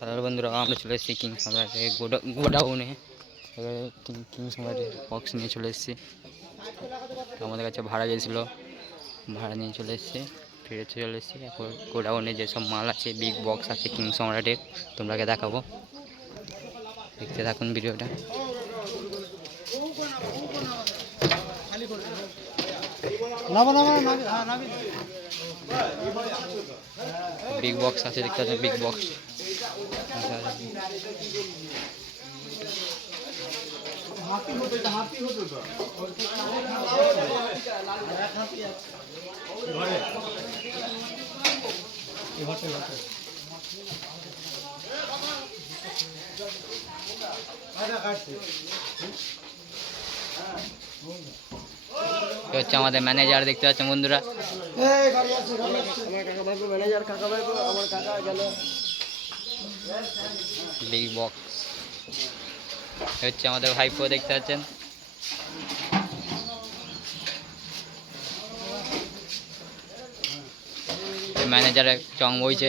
Hello বন্ধুরা, আমরা চলে এসেছি কিং সম্রাটের গোডাউনে। কিং সম্রাটের বক্স নিয়ে চলে এসেছি। আমাদের কাছে ভাড়া গেছিলো, ভাড়া নিয়ে চলে এসেছি, ফিরে চলে এসেছি। এখন গোডাউনে যেসব মাল আছে, বিগ বক্স আছে কিং সম্রাটের, তোমরাকে দেখাবো, দেখতে থাকুন ভিডিওটা। বিগ বক্স আছে, দেখতে পাচ্ছেন বিগ বক্স। হচ্ছে আমাদের ম্যানেজার, দেখতে পাচ্ছেন বন্ধুরা। বিগ বক্স হচ্ছে আমাদের ভাইপো, দেখতে পাচ্ছেন। ম্যানেজারের চং বইছে।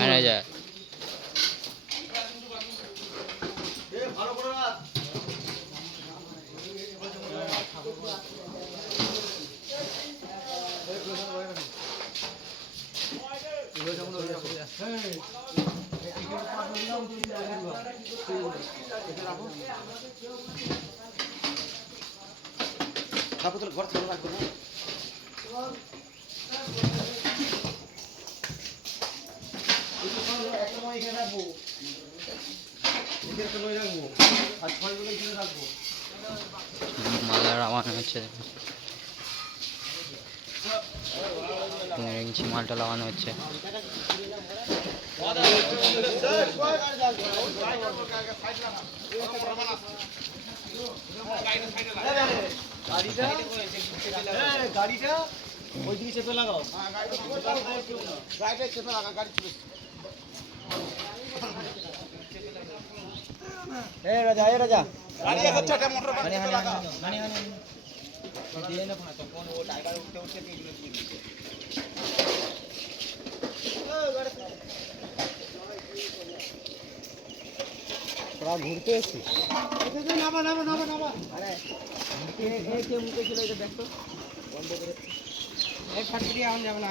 ম্যানেজার ঘর চালু রাখবো না। মালা লাগানো হচ্ছে, মালটা লাগানো হচ্ছে। গাড়িটা ওইদিকে চেপে লাগাও। গাড়িটা চেপে লাগা, গাড়ি চলে। রাজা গাড়ি হচ্ছে একটা মোটর গাড়ি লাগা। দিয়ে না তো কোন ও টাইগার উঠতে উঠতে এগুলো দিয়ে দিচ্ছে। তোরা ঘুরতে এসেছিস? নামা আরে কে মুখে ছিল এটা দেখো, বন্ধ করে। এই ফাটকি দিয়ে আন যাবে না।